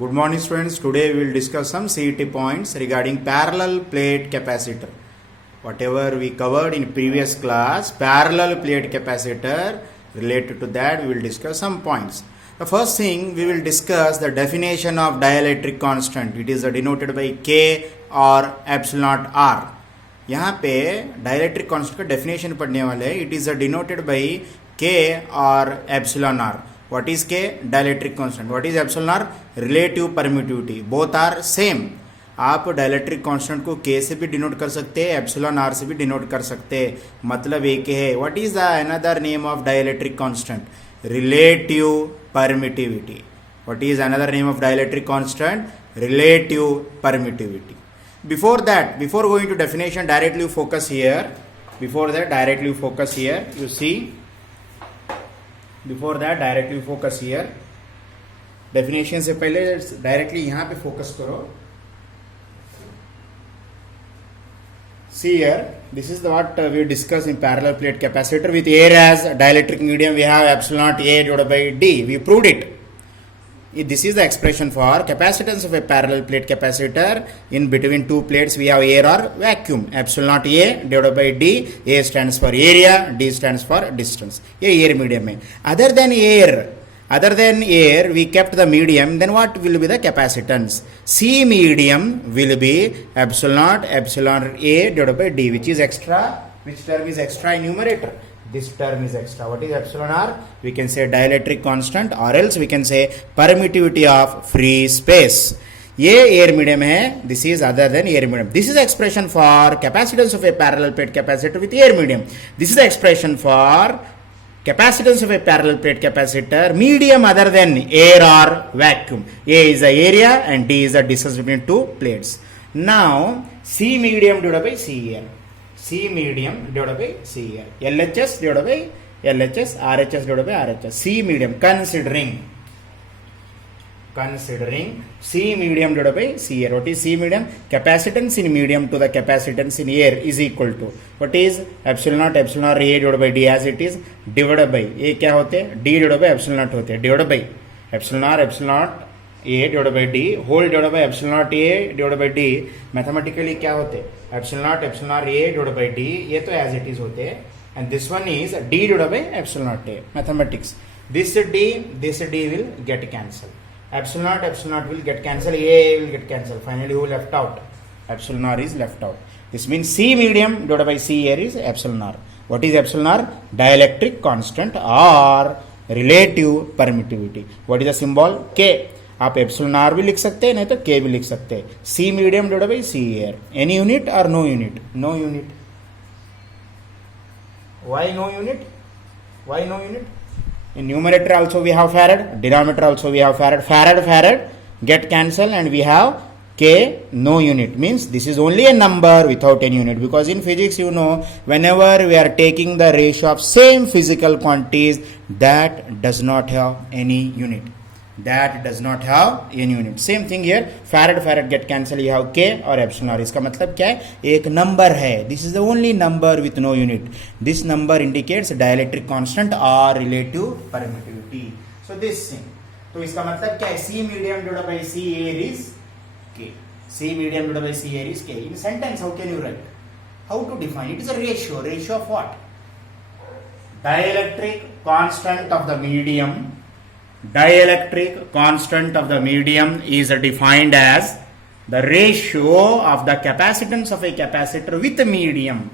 Good morning students. Today we will discuss some CET points regarding parallel plate capacitor. Whatever we covered in previous class, parallel plate capacitor, related to that we will discuss some points. The first thing we will discuss the definition of dielectric constant. It is denoted by K or epsilon R. यहाँ पे dielectric constant का डेफिनेशन पढ़ने वाले हैं. It is denoted by K और epsilon R. What is K? Dielectric constant. What is epsilon R? Relative permittivity. Both are same. आप dielectric constant को K से भी डिनोट कर सकते हैं, एप्सिलॉन R से भी डिनोट कर सकते हैं, मतलब एक है. What is the another name of dielectric constant? Relative permittivity. What is another name of dielectric constant? Relative permittivity. Before that, before going to definition, directly focus here. Before that, directly focus here. You see. Before that, directly focus here. Definition से पहले directly यहाँ पे focus करो. See here. This is what we discussed in parallel plate capacitor with air as dielectric medium. We have epsilon naught A divided by D. We proved it. This is the expression for capacitance of a parallel plate capacitor. In between two plates we have air or vacuum. Epsilon naught A divided by D. A stands for area, D stands for distance. ये air medium है. Other than air we kept the medium. Then what will be the capacitance? C medium will be epsilon A divided by D, which is extra. Which term is extra in numerator? This term is extra. What is epsilon R? We can say dielectric constant, or else we can say permittivity of free space. ये air medium है. This is other than air medium. This is the expression for capacitance of a parallel plate capacitor with air medium. This is the expression for capacitance of a parallel plate capacitor medium other than air or vacuum. A is the area and D is the distance between two plates. Now C medium divided by C air. C medium divided by C air. LHS divided by LHS, RHS divided by RHS. C medium, considering C medium divided by C air. What is C medium? Capacitance in medium to the capacitance in air is equal to, what is epsilon naught A divided by D as it is, divided by A क्या होते हैं? D divided by epsilon naught होते हैं, divided by epsilon naught A divided by D whole divided by epsilon naught A divided by D. Mathematically क्या होते हैं? epsilon naught A divided by D. ये तो as it is होते हैं, and this one is D divided by epsilon naught A. Mathematics. This D will get cancelled. Epsilon naught will get cancelled. A will get cancelled. Finally, who left out? Epsilon R is left out. This means C medium divided by C air is epsilon R. What is epsilon R? Dielectric constant or relative permittivity. What is the symbol? K. आप epsilon R भी लिख सकते हैं, नहीं तो के भी लिख सकते हैं. C medium divided by C air. Any unit और no unit? No unit. Why no unit? In numerator also we have farad, denominator also we have farad get cancelled, and we have K no unit. Means this is only a number without any unit, because in physics you know, whenever we are taking the ratio of same physical quantities, that does not have any unit. Same thing here. Farad get cancelled. You have K or epsilon R. इसका मतलब क्या है? एक नंबर है. This is the only number with no unit. This number indicates dielectric constant or relative permittivity. So this thing. तो इसका मतलब क्या है? C medium divided by C air is K. C medium divided by C air is K. In sentence, how can you write? How to define? It is a ratio. Ratio of what? Dielectric constant of the medium. Dielectric constant of the medium is defined as the ratio of the capacitance of a capacitor with medium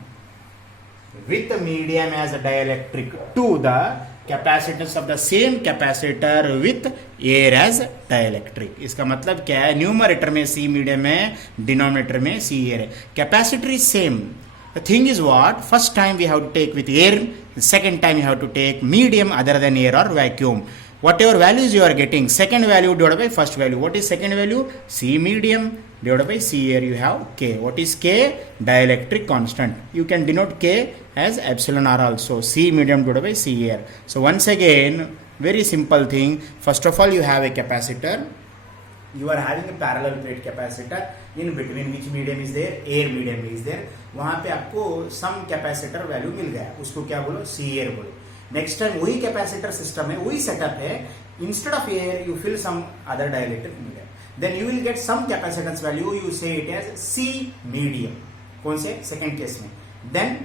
as a dielectric to the capacitance of the same capacitor with air as dielectric. इसका मतलब क्या है? न्यूमरेटर में C medium है, डिनोमिनेटर में C air है. Capacitor is same. The thing is what? First time we have to take with air, second time you have to take medium other than air or vacuum. Whatever values you are getting, second value divided by first value. What is second value? C medium divided by C air. You have K. What is K? Dielectric constant. You can denote K as epsilon R also. C medium divided by C air. So once again, very simple thing. First of all, you have a capacitor. You are having a parallel plate capacitor. In between which medium is there? Air medium is there. वहाँ पे आपको some capacitor value मिल गया. उसको क्या बोलो? C air बोलो. Next time वही capacitor system है, वही सेटअप है. Instead of air you fill some other dielectric medium. then you will get some capacitance value, you say it as C medium. कौन से? सेकेंड केस में. Then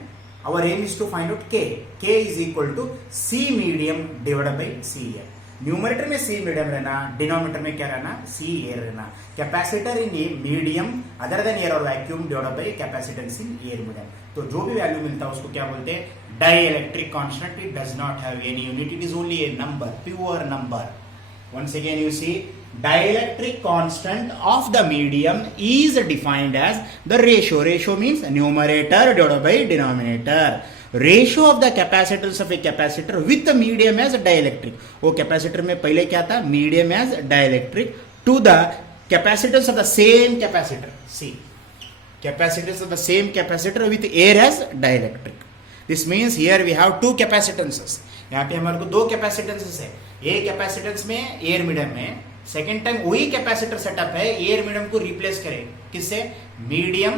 our aim is to find out K. K is equal to C medium divided by C air. Numerator में C medium रहना, denominator में क्या रहना? C air रहना. Capacitor in medium other than air और vacuum divided by capacitance in air medium. तो जो भी वैल्यू मिलता है उसको क्या बोलते हैं? Dielectric constant. It does not have any unit, it is only a number, pure number. Once again you see, dielectric constant of the medium is defined as the ratio. Ratio means numerator divided by denominator. Ratio of the capacitance of a capacitor with the medium as dielectric. वो कैपेसिटर में पहले क्या था? Medium as dielectric to the capacitance of the same capacitor. See, capacitance of the same capacitor with air as dielectric. This means here we have two capacitances. यहाँ पे हमारे को दो कैपेसिटेंसेस है. एक कैपेसिटेंस में एयर मीडियम में, सेकेंड टाइम वही कैपेसिटर सेटअप है, एयर मीडियम को रिप्लेस करें किससे? मीडियम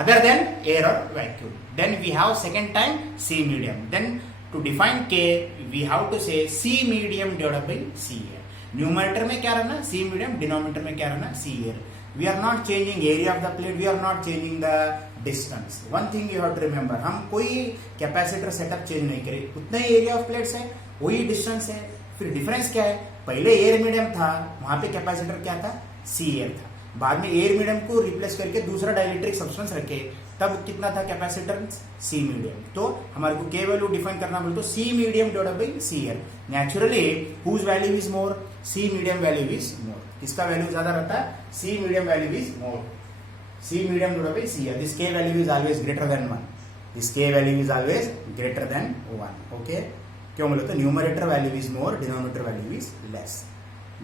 अदर देन एयर और vacuum. Then we have second time C medium. Then to define के we have to say C medium divided by C air. Numerator में क्या रहना? C medium. Denominator में क्या रहना? C air. We are not changing area of the plate, we are not changing the distance. One thing you have to remember, हम कोई capacitor setup change नहीं करें, उतना ही एरिया ऑफ प्लेट्स है, वही डिस्टेंस है. फिर डिफरेंस क्या है? पहले एयर मीडियम था, वहां पे कैपेसिटर क्या था? सी एयर था. बाद में एयर मीडियम को रिप्लेस करके दूसरा डाइलेक्ट्रिक सब्सटेंस रखे, तब कितना था कैपेसिटेंस? सी मीडियम. तो हमारे को के वैल्यू डिफाइन करना बोले तो C medium divided by C air. Naturally whose value is more? C medium value is more. किसका वैल्यू ज्यादा रहता है? C medium value is more. C medium divided by C air. This K value is always greater than 1. This K value is always greater than 1. Okay? क्यों बोले तो numerator value is more, denominator value is less.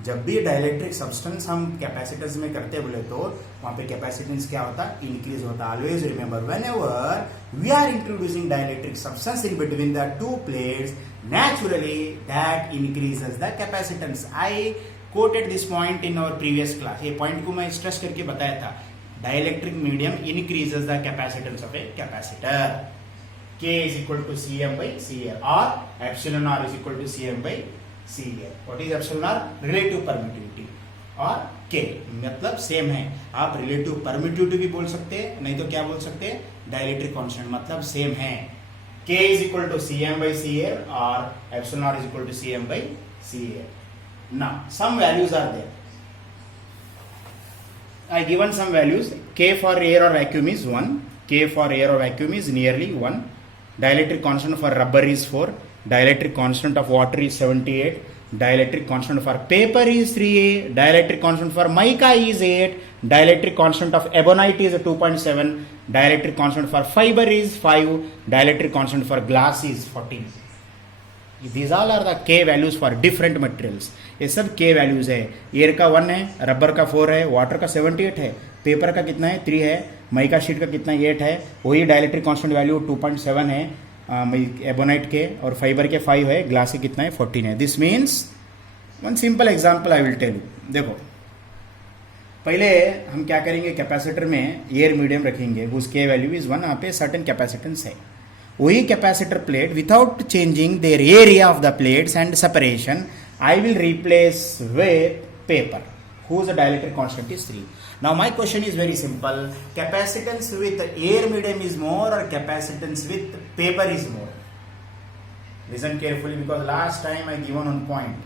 जब भी dielectric substance हम कैपेसिटेंस में करते बोले तो वहां पे कैपेसिटेंस क्या होता? इंक्रीज होता. Always remember, whenever we are introducing dielectric substance in between the two plates, naturally that increases the capacitance. I quoted this point in our previous class. ये पॉइंट को मैं स्ट्रेस करके बताया था. Dielectric medium increases the capacitance of a capacitor. K is equal to Cm by Cr, or epsilon r is equal to Cm by Cr. What is epsilon r? Relative permittivity. और K मतलब सेम है. आप relative permittivity भी बोल सकते हैं, नहीं तो क्या बोल सकते हैं? Dielectric constant. मतलब सेम है. K is equal to Cm by Cr or epsilon r is equal to Cm by Cr. Now some values are there. I given some values. K for air or vacuum is 1. K for air or vacuum is nearly 1. Dielectric constant for rubber is 4. Dielectric constant of water is 78. Dielectric constant for paper is 3A. Dielectric constant for mica is 8. Dielectric constant of ebonite is 2.7. Dielectric constant for fiber is 5. Dielectric constant for glass is 14. These all are the K values for different materials. ये सब K values है. एयर का 1 है, रबर का 4 है, वाटर का 78 है, पेपर का कितना है? 3 है, माइका शीट का कितना? 8 है. वही डाइलेक्ट्रिक कांस्टेंट वैल्यू 2.7 है एबोनाइट के, और फाइबर के 5 है, ग्लास के कितना है? 14 है. This means one simple example I will tell you. देखो पहले हम क्या करेंगे? कैपेसिटर में एयर मीडियम रखेंगे, उस K वैल्यू इज 1. यहाँ पे सर्टेन कैपेसिटेंस है. वही capacitor plate without changing their area of the plates and separation I will replace with paper whose dielectric constant is 3. Now my question is very simple. Capacitance with air medium is more or capacitance with paper is more? Listen carefully, because last time I given one point.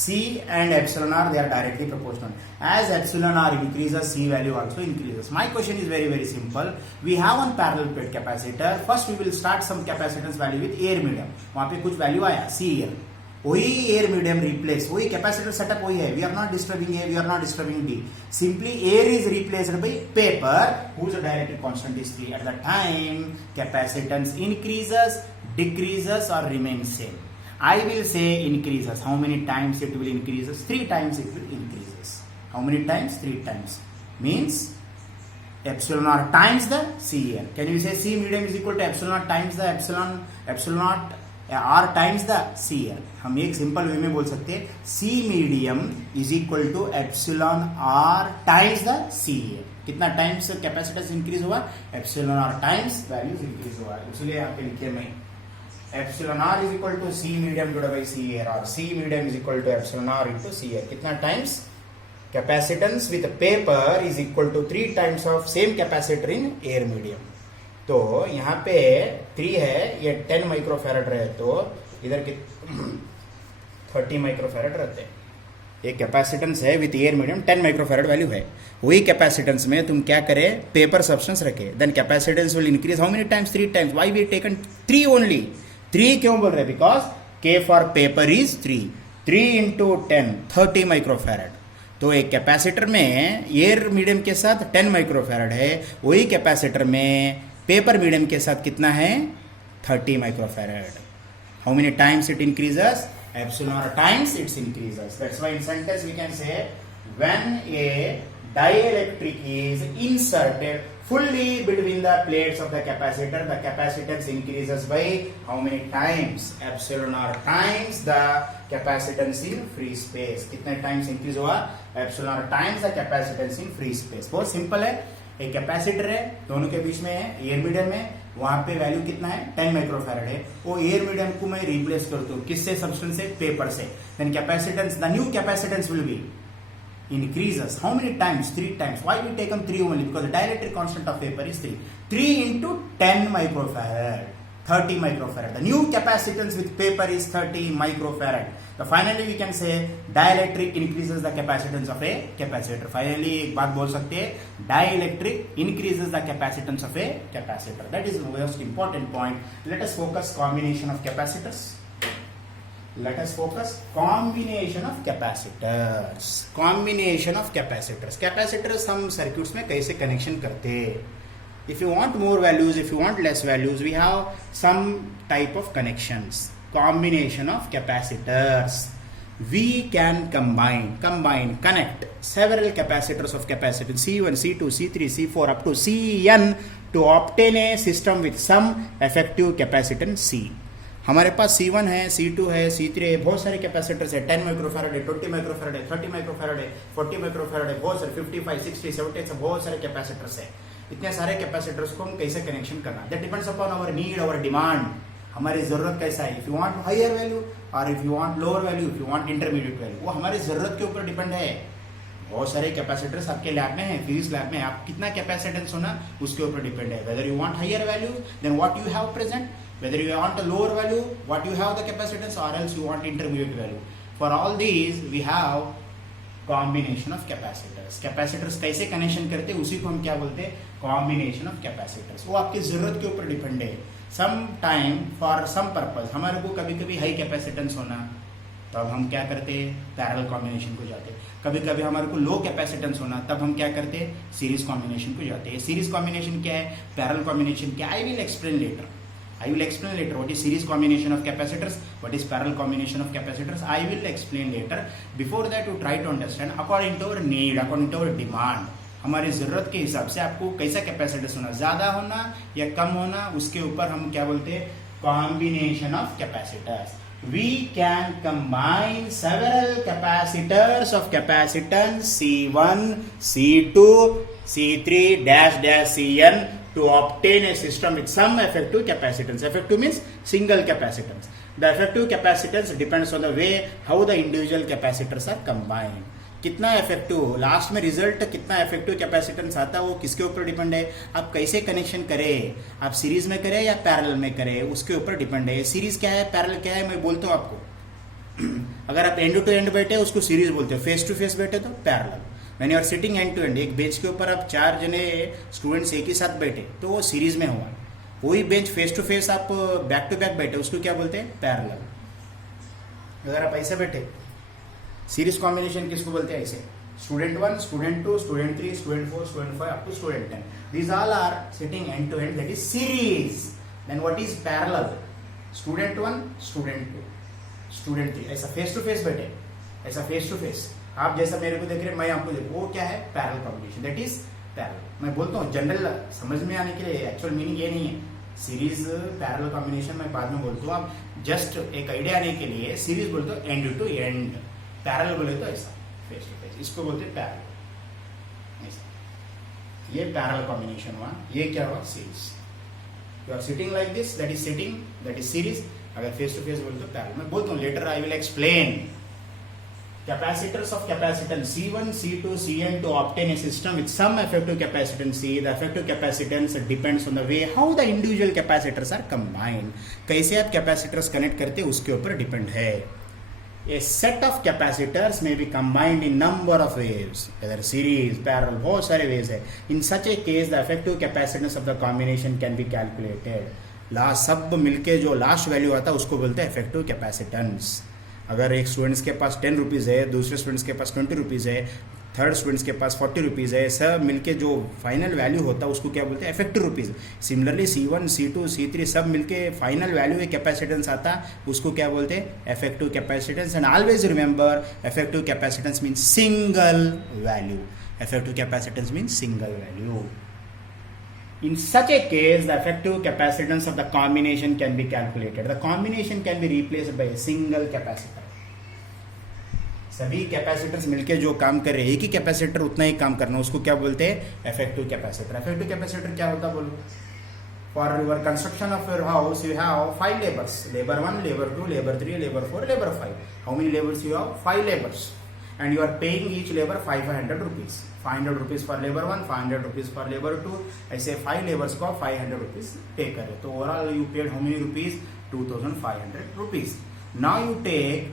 C and epsilon r, they are directly proportional. As epsilon r increases, C value also increases. My question is very very simple. We have one parallel plate capacitor. First we will start some capacitance value with air medium. वहाँ पे कुछ value आया C air. वही air medium replace, वही capacitor setup वही है. We are not disturbing A, we are not disturbing D. Simply air is replaced by paper whose dielectric constant is 3. At the time capacitance increases, decreases or remains same. I will say increases. How many times it will increases? 3 times it will increases. How many times? 3 times. Means epsilon r times the C air. Can you say C medium is equal to epsilon r times the epsilon naught R times the C air? हम एक simple way में बोल सकते हैं C medium is equal to epsilon R times the C air. कितना times capacitance increase हुआ? epsilon R times values increase हुआ. इसलिए यहाँ पे लिखे मैं epsilon R is equal to C medium divided by C air, और C medium is equal to epsilon R into C air. कितना times? Capacitance with paper is equal to 3 times of same capacitor in air medium. तो यहाँ पे 3 है, ये 10 माइक्रोफैरड रहे तो इधर के 30 माइक्रोफैरड रहते हैं। ये कैपेसिटेंस है with air medium 10 microfarad value है। वही कैपेसिटेंस में तुम क्या करे, पेपर सब्सटेंस रखे, then capacitance will increase how many times, 3 times. Why we taken 3 only? 3 क्यों बोल रहे? बिकॉज के for paper is 3 into 10 30 microfarad. तो एक कैपेसिटर में एयर मीडियम के साथ 10 माइक्रोफैरड है, वही कैपेसिटर में पेपर मीडियम के साथ कितना है? 30 microfarad. How many times it increases? Epsilon or times it increases. That's why in sentence we can say when a dielectric is inserted fully between the plates of the capacitor, the capacitance increases by how many times? Epsilon or times the capacitance in free space. कितने times increase हुआ? Epsilon or times the capacitance in free space. बहुत simple है। एक कैपेसिटर है, दोनों के बीच में है, एयर मीडियम में, वहां पे वैल्यू कितना है? 10 माइक्रोफैरड है। वो एयर मीडियम को मैं रिप्लेस करता हूँ किससे? सब्सटेंस से, पेपर से। Then capacitance, the new capacitance will be increases how many times? 3 times. Why we take 3 only? Because the dielectric constant of paper is 3. 3 into 10 microfarad, 30 microfarad. The new capacitance with paper is 30 microfarad. So finally we can say dielectric increases the capacitance of a capacitor. Finally एक बात बोल सकते हैं, dielectric increases the capacitance of a capacitor. That is the most important point. Let us focus combination of capacitors. Let us focus combination of capacitors. Combination of capacitors. Capacitors हम circuits में कैसे connection करते हैं? If you want more values, if you want less values, we have some type of connections. Combination of capacitors. We can connect several capacitors of capacitance C1, C2, C3, C4 up to Cn to obtain a system with some effective capacitance C. हमारे पास C1 है, C2 है, C3 है, बहुत सारे कैपेसिटर्स है। 10 माइक्रोफैरड है, 20 माइक्रोफैरड है, 30 माइक्रोफैरड है, 40 माइक्रोफैरड है, बहुत सारे 55, 60, 70 से बहुत सारे कैपेसिटर्स है। इतने सारे कैपेसिटर्स को हम कैसे कनेक्शन करना, that depends upon our need, our demand. हमारी जरूरत कैसा है, if you want higher value और if you want lower value, if you want intermediate value, वो हमारी जरूरत के ऊपर डिपेंड है। बहुत सारे कैपेसिटर्स आपके लैब में है, फिजिक्स लैब में, आप कितना कैपेसिटेंस होना उसके ऊपर डिपेंड है। Whether you want higher value then what you have present, whether you want a lower value, what you have the capacitance, or else you want intermediate value. For all these we have combination of capacitors. Capacitors कैसे कनेक्शन करते हैं उसी को हम क्या बोलते हैं? combination of capacitors. वो आपकी जरूरत के ऊपर डिपेंड है। Some time for some purpose हमारे को कभी कभी हाई कैपेसिटेंस होना, तब हम क्या करते हैं? पैरेलल कॉम्बिनेशन को जाते हैं। कभी कभी हमारे को लो कैपेसिटेंस होना, तब हम क्या करते हैं? सीरीज कॉम्बिनेशन को जाते हैं। सीरीज कॉम्बिनेशन क्या है, पैरेलल कॉम्बिनेशन क्या? आई will explain letter. What is series combination of capacitors, what is parallel combination of capacitors, I will explain later. Before that you try to understand according to our need, according to our demand, हमारी ज़रूरत के हिसाब से आपको कैसा कैपेसिटेंस होना, ज़्यादा होना या कम होना, उसके ऊपर हम क्या बोलते हैं? Combination of capacitors. We can combine several capacitors of capacitance C1, C2, C3 dash Cn to obtain a system with some effective capacitance. Effective means single capacitance. The effective capacitance depends on the way how the individual capacitors are combined. कितना इफेक्टिव हो, लास्ट में रिजल्ट कितना effective capacitance आता है वो किसके ऊपर depend है? आप कैसे कनेक्शन करें, आप सीरीज में करें या पैरेलल में करें, उसके ऊपर डिपेंड है। सीरीज क्या है, पैरेलल क्या है, मैं बोलता हूँ आपको। अगर आप एंड टू एंड बैठे उसको सीरीज बोलते हो, फेस टू फेस बैठे तो parallel. When you are sitting end to end, एक बेंच के ऊपर आप 4 जने स्टूडेंट्स एक ही साथ बैठे तो वो सीरीज में हुआ। वही बेंच फेस टू फेस आप बैक टू बैक बैठे उसको क्या बोलते हैं? पैरेलल। अगर आप ऐसे बैठे, सीरीज कॉम्बिनेशन किसको बोलते हैं? ऐसे student 1, student 2, student 3, student 4, student 5 up to student 10. These all are sitting end to end, that is series. Then what is parallel? Student 1, student 2, student 3, ऐसा फेस टू फेस बैठे, ऐसा फेस टू फेस। आप जैसा मेरे को देख रहे, मैं आपको देख, वो क्या है? Parallel combination, that is parallel. मैं बोलता हूँ जनरल समझ में आने के लिए, एक्चुअल मीनिंग ये नहीं है। सीरीज पैरेलल कॉम्बिनेशन मैं बाद में बोलता हूँ, आप जस्ट एक आइडिया आने के लिए सीरीज बोलते हो एंड टू एंड, पैरेलल बोले तो ऐसा फेस टू फेस, इसको बोलते हैं पैरेलल। ये पैरेलल कॉम्बिनेशन हुआ, ये क्या हुआ? Series. You are sitting like this, that is sitting, that is series. अगर फेस टू फेस बोलते तो पैरेलल। मैं बोलता हूँ later I will explain, capacitors of capacitance C1, C2, Cn to obtain a system with some effective capacitance C. The effective capacitance depends on the way how the individual capacitors are combined. कैसे आप capacitors connect करते हैं उसके ऊपर depend है. A set of capacitors may be combined in number of ways, whether series, parallel, बहुत सारे ways है. In such a case, the effective capacitance of the combination can be calculated. Last सब मिलके जो लास्ट वैल्यू आता है उसको बोलते हैं इफेक्टिव कैपेसिटेंस. अगर एक स्टूडेंट्स के पास 10 रुपीज़ है, दूसरे स्टूडेंट्स के पास 20 रुपीज़ है, थर्ड स्टूडेंट्स के पास 40 रुपीज़ है, सब मिलके जो फाइनल वैल्यू होता है उसको क्या बोलते हैं effective rupees. Similarly C1, C2, C3 सब मिलके फाइनल वैल्यू है कैपेसिटेंस आता उसको क्या बोलते हैं effective capacitance. And always remember effective capacitance means single value. Effective capacitance means single value. In such a case, the effective capacitance of the combination can be calculated. The combination can be replaced by a single capacitor. सभी कैपेसिटर्स मिलके जो काम कर रहे हैं, एक ही कैपेसिटर उतना ही काम करना, उसको क्या बोलते हैं इफेक्टिव कैपेसिटर. इफेक्टिव कैपेसिटर क्या होता है बोलो. For your construction of your house you have 5 labours. Labour 1, लेबर 2, लेबर 3, लेबर 4, लेबर 5. How many labours you have? 5 labours. And you are paying each labor 500 rupees. 500 rupees for labor 1, 500 rupees for labor 2. ऐसे 5 labors को 500 rupees pay करे. तो overall you paid how many rupees? 2500 rupees. Now you take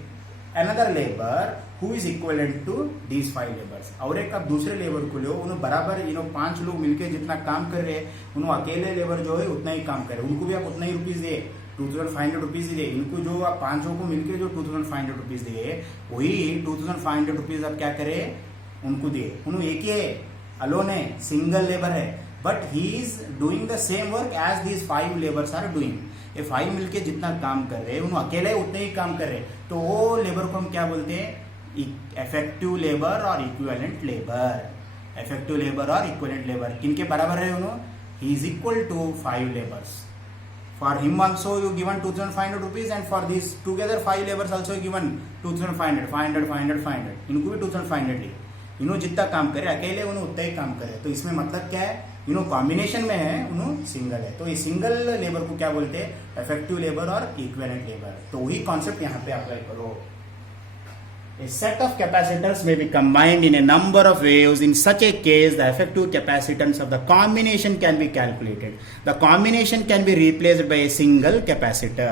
another labor who is equivalent to these 5 labors. और एक आप दूसरे लेबर को लो, उन्होंने बराबर 5 लोग मिलके जितना काम कर रहे हैं, उन्होंने अकेले लेबर जो है उतना ही काम करे, उनको भी आप उतना ही रुपीज दे, 2500 रुपीज दिए. इनको जो आप 500 को मिलके जो 2500 रुपीज दिए, वही 2500 रुपीज आप क्या करे उनको दिए. उन्होंने एक ही है, अलोन है, सिंगल लेबर है, but he is doing the same work as these 5 labours are doing. ये 5 मिलके जितना काम कर रहे हैं, उन्होंने अकेले उतने ही काम कर रहे हैं, तो वो लेबर को हम क्या बोलते हैं इफेक्टिव लेबर और इक्विवेलेंट लेबर. इफेक्टिव लेबर और इक्विवेलेंट लेबर किनके बराबर है? उन्होंने ही is equal to 5 labours. For him also you given 2500 rupees and for these together 5 labors also given 2500, 500, 500, 500. इनको भी 2500 लिए. इन्हों जितना काम करे अकेले उन्होंने उतना ही काम करे. तो इसमें मतलब क्या है, इन्हों कॉम्बिनेशन में है, उन्होंने सिंगल है. तो ये सिंगल लेबर को क्या बोलते हैं इफेक्टिव लेबर और इक्विवेलेंट लेबर. तो वही कॉन्सेप्ट यहाँ पे अप्लाई करो. A set of capacitors may be combined in a number of ways. In such a case, the effective capacitance of the combination can be calculated. The combination can be replaced by a single capacitor.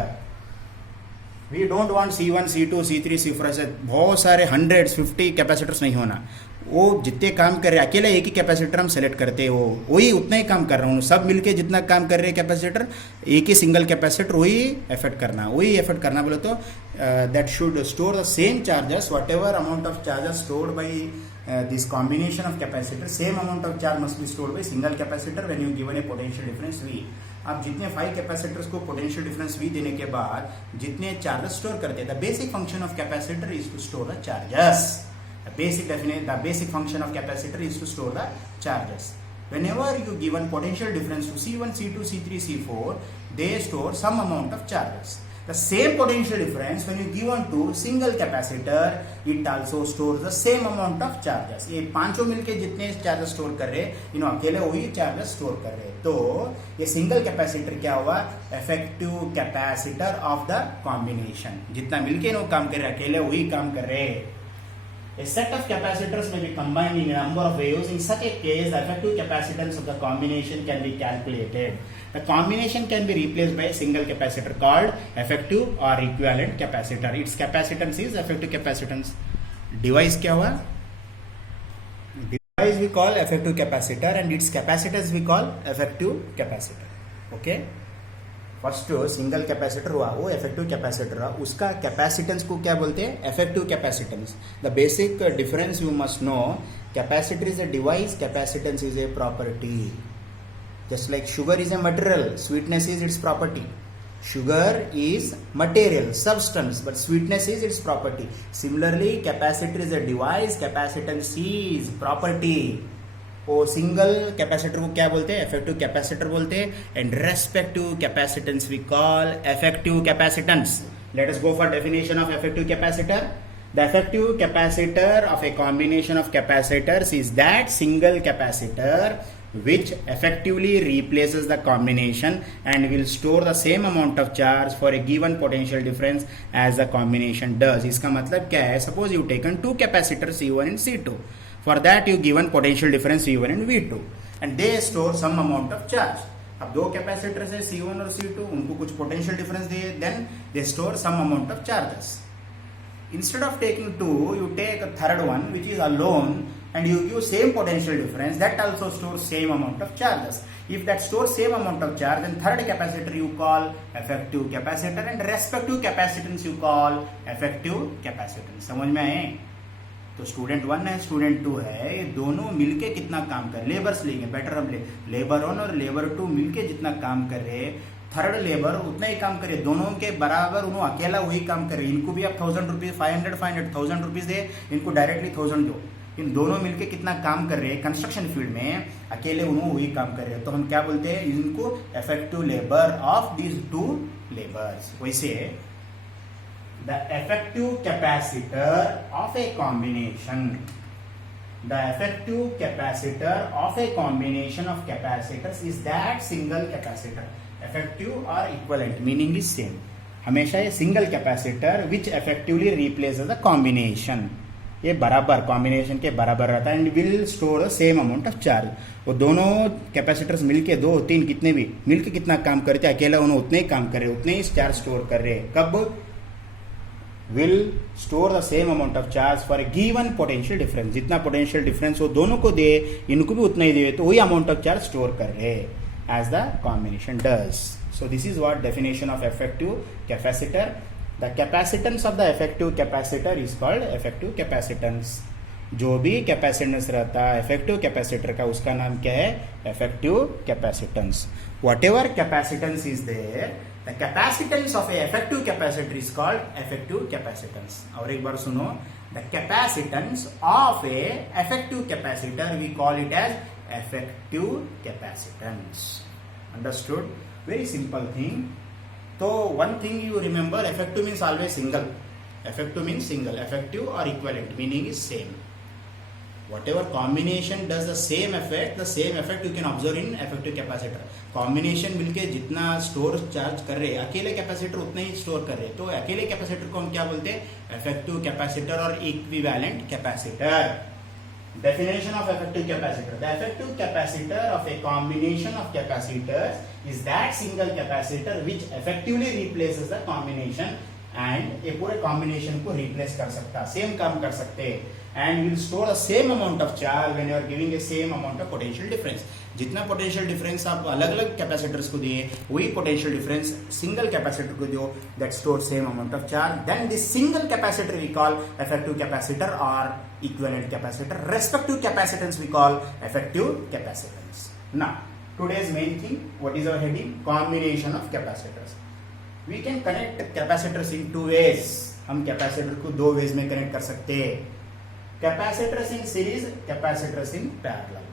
We don't want C1, C2, C3, C4 ऐसे बहुत सारे 100, 50 कैपेसिटर्स नहीं होना. वो जितने काम कर रहे हैं अकेले एक ही कैपेसिटर हम सेलेक्ट करते हैं, वो वही उतना ही काम कर रहा हूँ. सब मिलके जितना काम कर रहे हैं कैपेसिटर, एक ही सिंगल कैपेसिटर वही इफेक्ट करना. वही इफेक्ट करना बोले तो that should store the same charges, what ever amount of charges stored by this combination of capacitor, same amount of charge must be stored by single capacitor when you given A potential difference V. आप जितने 5 कैपेसिटर्स को potential difference V देने के बाद जितने charges store करते हैं, the basic function of capacitor is to store the charges. The basic function of capacitor is to store the charges. Whenever you given potential difference to C1, C2, C3, C4, they store some amount of charges. The same potential difference when you given to single capacitor, it also stores the same amount of charges. ये पांचों मिलके जितने charges store कर रहे हैं, इन्हों अकेले वही चार्जेस स्टोर कर रहे हैं. तो ये सिंगल कैपेसिटर क्या हुआ, effective capacitor of the combination. जितना मिलके इन्हों काम कर रहे हैं अकेले वही काम कर रहे हैं. A set of capacitors may be combined in a number of ways. In such a case, the effective capacitance of the combination can be calculated. The combination can be replaced by a single capacitor called effective or equivalent capacitor. Its capacitance is effective capacitance. Device क्या हुआ? Device we call effective capacitor and its capacitance we call effective capacitor. Okay? First single capacitor हुआ, वो effective capacitor हुआ, उसका कैपेसिटेंस को क्या बोलते हैं effective capacitance. The basic difference you must know, capacitor is a device, capacitance is a property. Just like sugar is a material, sweetness is it's property. Sugar is material, substance, but sweetness is its property. Similarly, capacitor is a device, capacitance is property. वो single capacitor को क्या बोलते हैं effective capacitor बोलते हैं. And respective capacitance we call effective capacitance. Let us go for definition of effective capacitor. The effective capacitor of a combination of capacitors is that single capacitor which effectively replaces the combination and will store the same amount of charge for a given potential difference as the combination does. इसका मतलब क्या है? Suppose you taken two capacitors C1 and C2. For that you given potential difference V1 and V2 and they store some amount of charge. अब दो कैपेसिटर्स है C1 और C2, उनको कुछ पोटेंशियल डिफरेंस दिए, then they store some amount of charges. Instead of taking two, you take a third one which is alone and you give same potential difference that also stores same amount of charges. If that stores same amount of charge, then third capacitor you call effective capacitor and respective capacitance you call effective capacitance. समझ में आए? तो स्टूडेंट 1 है, स्टूडेंट 2 है, ये दोनों मिलके कितना काम कर, लेबर्स लेंगे, बेटर हम लेबर 1 और लेबर 2 मिलके जितना काम कर रहे, थर्ड लेबर उतना ही काम करे, दोनों के बराबर, उन्होंने अकेला वही काम कर रहे. इनको भी आप 1000 रुपीज 500 1000 रुपीज दे, इनको डायरेक्टली 1000 दो. इन दोनों मिलके कितना काम कर रहे हैं कंस्ट्रक्शन फील्ड में, अकेले उन्होंने वही काम कर रहे हैं. तो हम क्या बोलते हैं इनको? Effective labour of these two labours. वैसे the effective capacitor of a combination, the effective capacitor of a combination of capacitors is that single capacitor. Effective or equivalent meaning is same. हमेशा ये single capacitor which effectively replaces the combination, ये बराबर कॉम्बिनेशन के बराबर रहता है and will store the same amount of charge. वो दोनों कैपेसिटर्स मिलके, 2 3 कितने भी मिलके कितना काम करते हैं, अकेला उन्होंने उतने ही काम कर रहे, उतने ही चार्ज स्टोर कर रहे. कब? will store the same amount of charge for a given potential difference. जितना potential difference वो दोनों को दे, इनको भी उतना ही दे, तो वही amount of charge store कर रहे as the combination does. So this is what definition of effective capacitor. The capacitance of the effective capacitor is called effective capacitance. जो भी कैपेसिटेंस रहता है इफेक्टिव कैपेसिटर का, उसका नाम क्या है? Effective capacitance. whatever capacitance is there, the capacitance of a effective capacitor is called effective capacitance. और एक बार सुनो, the capacitance of a effective capacitor we call it as effective capacitance. Understood? Very simple thing. So one thing you remember, effective means always single. Effective means single. Effective or equivalent meaning is same. Whatever combination does the same effect you can observe in effective capacitor. Combination मिलके जितना store charge कर रहे हैं, अकेले कैपेसिटर उतना ही स्टोर कर रहे हैं, तो अकेले कैपेसिटर को हम क्या बोलते हैं? इफेक्टिव कैपेसिटर और equivalent capacitor. Definition of effective capacitor. The effective capacitor of a combination of capacitors is that single capacitor which effectively replaces the combination and ये पूरे combination को replace कर सकता, same काम कर सकते and will store the same amount of charge when you are giving a same amount of potential difference. जितना potential difference आप अलग अलग capacitors को दिए, वही potential difference single capacitor को दो, that stores same amount of charge. Then this single capacitor we call effective capacitor or equivalent capacitor. Respective capacitance we call effective capacitance. Now today's main thing, what is our heading? Combination of capacitors. We can connect capacitors in two ways. हम capacitor को दो ways में connect कर सकते हैं. Capacitors in series, capacitors in parallel.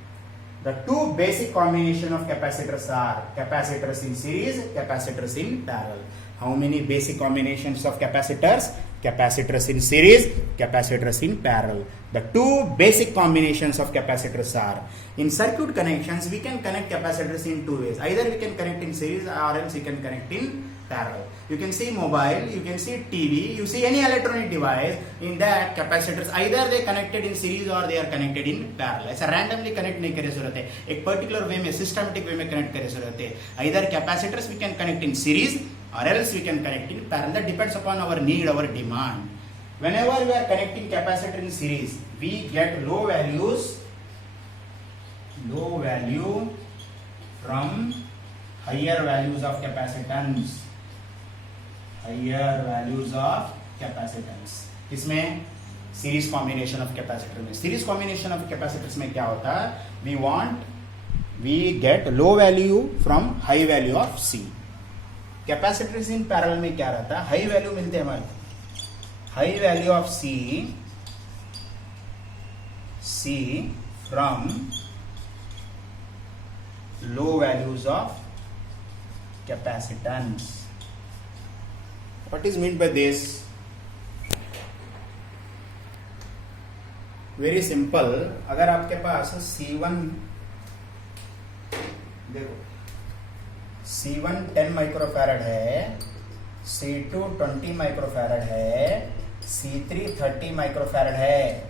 The two basic combination of capacitors are capacitors in series, capacitors in parallel. How many basic combinations of capacitors? Capacitors in series, capacitors in parallel. The two basic combinations of capacitors are, in circuit connections we can connect capacitors in two ways. Either we can connect in series or else we can connect in parallel. You can see mobile, you can see TV, you see any electronic device, in that capacitors either they connected in series or they are connected in parallel. ऐसा randomly connect नहीं करे जरूरत है, एक particular way में systematic way में connect करे जरूरत है. Either capacitors we can connect in series or else we can connect in parallel. That depends upon our need, our demand. Whenever we are connecting capacitor in series, we get low value from higher values of capacitance. Higher values of capacitance. इसमें series combination of capacitor में, series combination of capacitors में क्या होता है? We get low value from high value of C. Capacitors in parallel में क्या रहता है? High value मिलते हैं हमारे, high value of C from low values of capacitance. What is meant by this? Very simple. अगर आपके पास C1 देखो C1 10 माइक्रोफैरड है, C2 20 माइक्रोफैरड है, C3 30 माइक्रोफैरड है।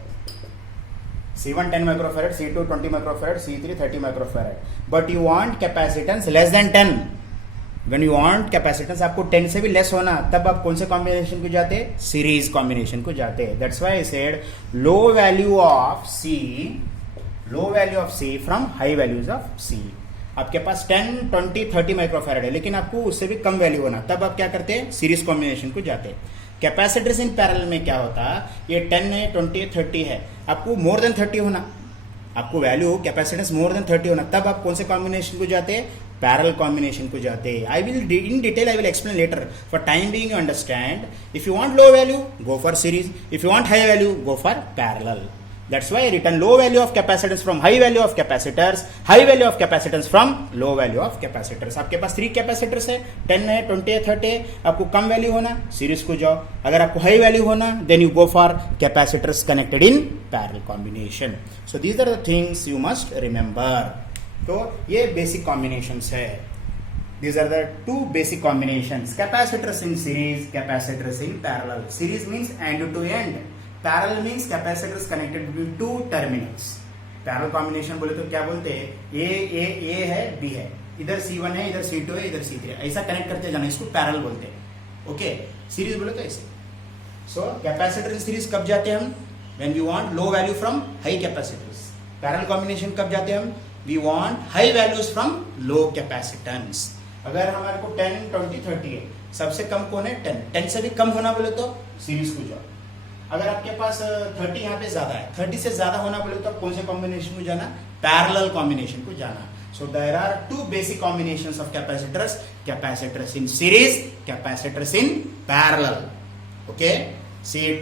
C1 10 microfarad, C2 20 microfarad, C3 30 microfarad. But you want capacitance less than 10। When you want capacitance आपको 10 से भी लेस होना, तब आप कौन से कॉम्बिनेशन को जाते? सीरीज कॉम्बिनेशन को जाते। That's why I said low value of C from high values of C। आपके पास 10, 20, 30 माइक्रोफैरड है, लेकिन आपको उससे भी कम वैल्यू होना, तब आप क्या करते हैं? सीरीज कॉम्बिनेशन को जाते। कैपेसिटर्स इन पैरेलल में क्या होता? ये 10 है, 20, 30 है, आपको मोर देन 30 होना, आपको वैल्यू कैपेसिटेंस मोर देन 30 होना, तब आप कौन से कॉम्बिनेशन को जाते? पैरेलल कॉम्बिनेशन को जाते। I will in detail I will explain letter. For time being you understand, if you want low value go for series, if you want high value go for parallel. That's why I written low value of capacitance from high value of capacitors, high value of capacitance from low value of capacitors। आपके पास 3 कैपेसिटर्स है, 10 है, 20 है, 30 है, आपको कम वैल्यू होना सीरीज को जाओ, अगर आपको हाई वैल्यू होना then you go for capacitors connected in parallel combination. So these are the things you must remember. तो ये बेसिक कॉम्बिनेशंस है। These are the 2 basic combinations: capacitors in series, capacitors in parallel. Series means end to end. Parallel means capacitors connected between 2 terminals. Parallel combination बोले तो क्या बोलते हैं? A है, B है, इधर C1 है, इधर C2 है, इधर C3 है, ऐसा कनेक्ट करते जाना, इसको पैरेलल बोलते हैं। ओके, सीरीज बोले तो ऐसे। सो कैपेसिटर इन सीरीज कब जाते हैं हम? When we want low value from high capacitors. Parallel combination कब जाते हैं हम? We want high values from low capacitance. अगर हमारे को 10, 20, 30 है, सबसे कम कौन है? 10। 10 से भी कम होना बोले तो सीरीज को जाओ। अगर आपके पास 30 यहाँ पे ज्यादा है, 30 से ज्यादा होना बोले तो कौन से कॉम्बिनेशन को जाना? पैरेलल कॉम्बिनेशन को जाना। So there are 2 basic combinations of capacitors: capacitors in series, capacitors in parallel. Okay, see it